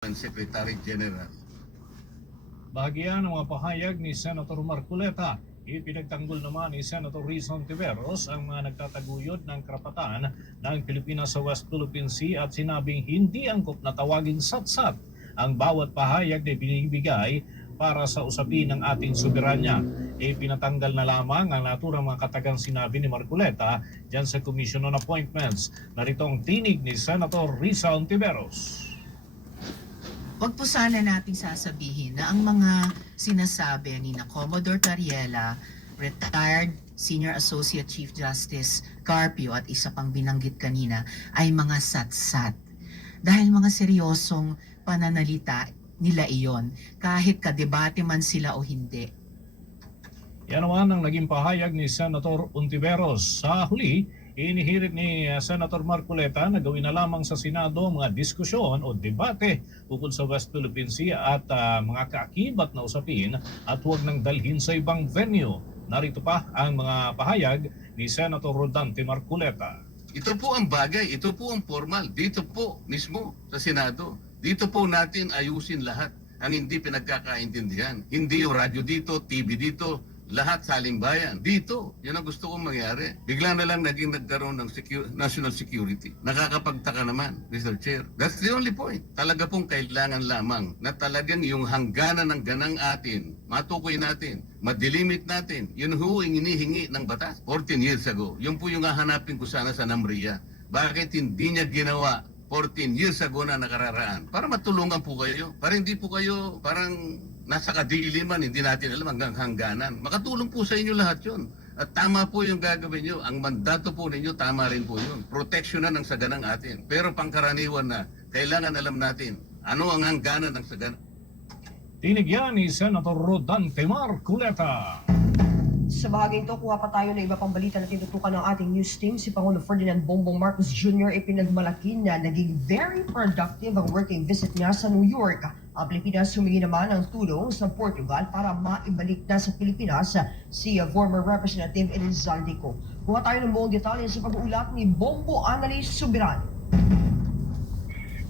and Secretary General. Bahagyan ng mga pahayag ni Senator Marcoleta. Ipinagtanggol naman ni Senator Rizon Tiveros ang mga nagtataguyod ng karapatan ng Pilipinas sa West Philippine Sea at sinabing hindi angkop na tawaging satsat ang bawat pahayag na binibigay para sa usapin ng ating soberanya. Pinatanggal na lamang ang naturang mga katagang sinabi ni Marcoleta dyan sa Commission on Appointments. Narito ang tinig ni Senator Rizon Tiveros. Huwag po sana nating sasabihin na ang mga sinasabi ni na Commodore Tariela, retired Senior Associate Chief Justice Carpio at isa pang binanggit kanina ay mga satsat. Dahil mga seryosong pananalita nila iyon, kahit kadebate man sila o hindi. Yan naman ang naging pahayag ni Senator Ontiveros. Sa huli, inihirit ni Senator Marcoleta na gawin na lamang sa Senado mga diskusyon o debate ukol sa West Philippine Sea at mga kaakibat na usapin at huwag nang dalhin sa ibang venue. Narito pa ang mga pahayag ni Senator Rodante Marcoleta. Ito po ang bagay, ito po ang formal. Dito po mismo sa Senado. Dito po natin ayusin lahat ang hindi pinagkakaintindihan. Hindi yung radyo dito, TV dito, lahat sa bayan. Dito, yun ang gusto kong mangyari. Bigla na lang nagkaroon ng national security. Nakakapagtaka naman, Mr. Chair. That's the only point. Talaga pong kailangan lamang na talagang yung hangganan ng ganang atin, matukoy natin, madilimit natin. Yun ho ang inihingi ng batas 14 years ago. Yun po yung hahanapin ko sana sa NAMRIA. Bakit hindi niya ginawa 14 years ago na nakararaan? Para matulungan po kayo. Para hindi po kayo parang nasa kadiliman, hindi natin alam hanggang hangganan. Makatulong po sa inyo lahat yun. At tama po yung gagawin nyo. Ang mandato po ninyo, tama rin po yun. Proteksyonan ng saganang atin. Pero pangkaraniwan na, kailangan alam natin ano ang hangganan ng saganang. Tinig yan ni Senator Rodante Marcoleta. Sa bahaging ito, kuha pa tayo ng iba pang balita na tinutukan ng ating news team. Si Pangulo Ferdinand Bongbong Marcos Jr. ay pinagmalaki na naging very productive ang working visit niya sa New York. Ang Pilipinas humingi naman ng tulong sa Portugal para maibalik na sa Pilipinas si former Representative Elizalde Co. Kuha tayo ng buong detalye sa pag-uulat ni Bombo Annalise Subirano.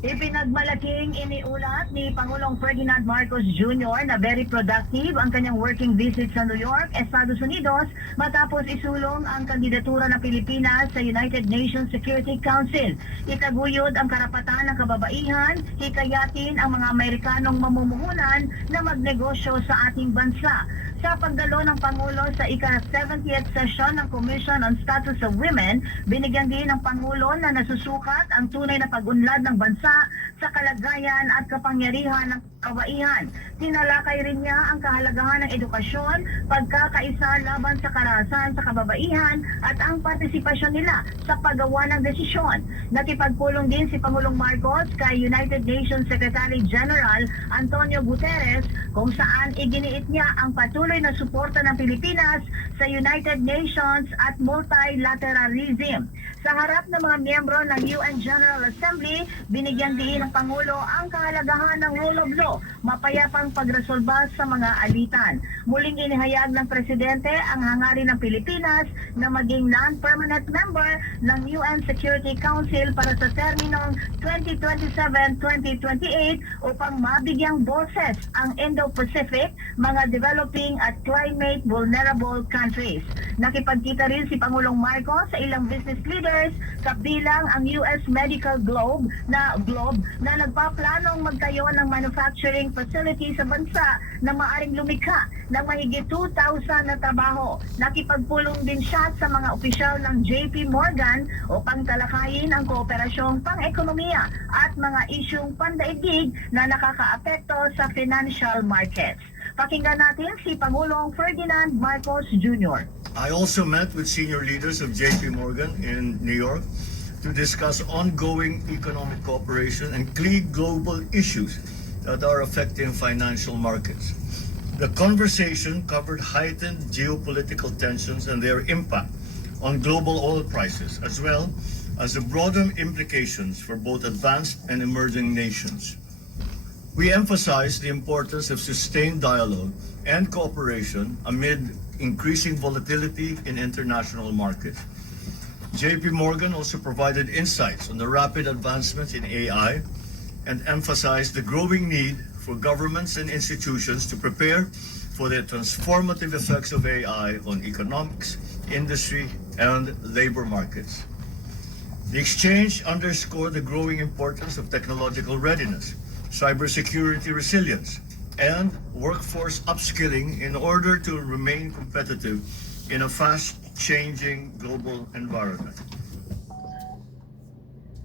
Ipinagmalaking iniulat ni Pangulong Ferdinand Marcos Jr. na very productive ang kanyang working visit sa New York, Estados Unidos matapos isulong ang kandidatura ng Pilipinas sa United Nations Security Council. Itaguyod ang karapatan ng kababaihan, hikayatin ang mga Amerikanong mamumuhunan na magnegosyo sa ating bansa. Sa pagdalo ng Pangulo sa ika-70th session ng Commission on Status of Women, binigyan din ng Pangulo na nasusukat ang tunay na pag-unlad ng bansa sa kalagayan at kapangyarihan ng kabaihan. Tinalakay rin niya ang kahalagahan ng edukasyon, pagkakaisa laban sa karahasan sa kababaihan at ang partisipasyon nila sa paggawa ng desisyon. Nakipagpulong din si Pangulong Marcos kay United Nations Secretary General Antonio Guterres kung saan iginiit niya ang patuloy na suporta ng Pilipinas sa United Nations at multilateralism. Sa harap ng mga miyembro ng UN General Assembly, binigyan din ng Pangulo ang kahalagahan ng rule of law, mapayapang pagresolba sa mga alitan. Muling inihayag ng Presidente ang hangarin ng Pilipinas na maging non-permanent member ng UN Security Council para sa terminong 2027-2028 upang mabigyang boses ang Indo-Pacific, mga developing at climate vulnerable countries. Nakipagkita rin si Pangulong Marcos sa ilang business leaders kabilang ang US Medical Globe na nagpaplanong magtayo ng manufacturing facility sa bansa na maaring lumikha ng mahigit 2,000 na trabaho. Nakipagpulong din siya sa mga opisyal ng JP Morgan upang talakayin ang kooperasyong pang-ekonomiya at mga isyung pandaigdig na nakakaapekto sa financial markets. Pakinggan natin si Pangulong Ferdinand Marcos Jr. I also met with senior leaders of JP Morgan in New York to discuss ongoing economic cooperation and key global issues that are affecting financial markets. The conversation covered heightened geopolitical tensions and their impact on global oil prices, as well as the broader implications for both advanced and emerging nations. We emphasized the importance of sustained dialogue and cooperation amid increasing volatility in international markets. JP Morgan also provided insights on the rapid advancements in AI and emphasized the growing need for governments and institutions to prepare for the transformative effects of AI on economics, industry, and labor markets. The exchange underscored the growing importance of technological readiness, cybersecurity resilience, and workforce upskilling in order to remain competitive in a fast-changing global environment.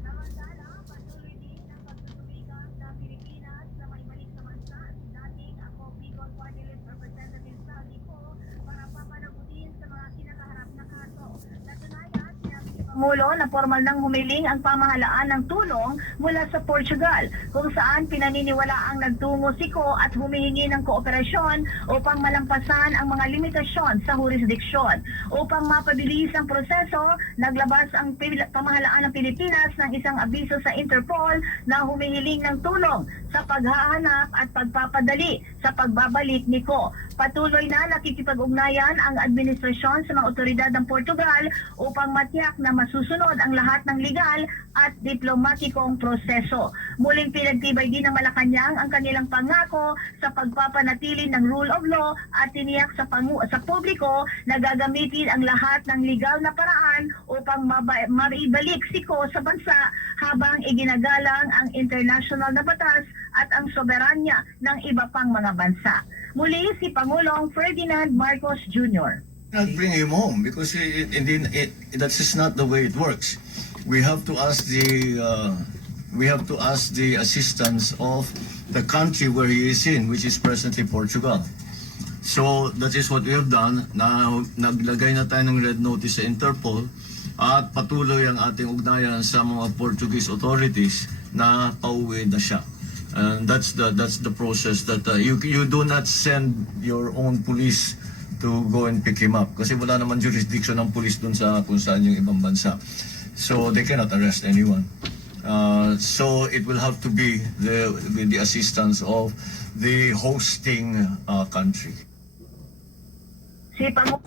Samantala, patuloy din ang pagtutubigan ng Pilipinas na may balik sa bansa si dating ako Bicol Party List Representative Saldi Po para papanagutin sa mga kinakaharap na kaso. Natunayan, sinabi ni Pangulo na formal nang humiling ang pamahalaan ng tulong mula sa Portugal, kung saan pinaniniwala ang nagtungo si Ko at humihingi ng kooperasyon upang malampasan ang mga limitasyon sa jurisdiksyon. Upang mapabilis ang proseso, naglabas ang pamahalaan ng Pilipinas ng isang abiso sa Interpol na humihiling ng tulong sa paghahanap at pagpapadali sa pagbabalik ni Ko. Patuloy na nakikipag-ugnayan ang administrasyon sa mga otoridad ng Portugal upang matiyak na masusunod ang lahat ng legal at diplomatikong proseso. Muling pinagtibay din ng Malacanang ang kanilang pangako sa pagpapanatili ng rule of law at tiniyak sa publiko na gagamitin ang lahat ng legal na paraan upang maibalik si Ko sa bansa habang iginagalang ang international na batas at ang soberanya ng iba pang mga bansa. Muli si Pangulong Ferdinand Marcos Jr. Not bring him home because that's just not the way it works. We have to ask the assistance of the country where he is in, which is presently Portugal. So that is what we have done. Na naglagay na tayo ng red notice sa Interpol at patuloy ang ating ugnayan sa mga Portuguese authorities na pauwi na siya. And that's the process that you do not send your own police to go and pick him up kasi wala naman jurisdiction ng police dun sa kung saan yung ibang bansa. So they cannot arrest anyone. So it will have to be with the assistance of the hosting country. Si Pangulong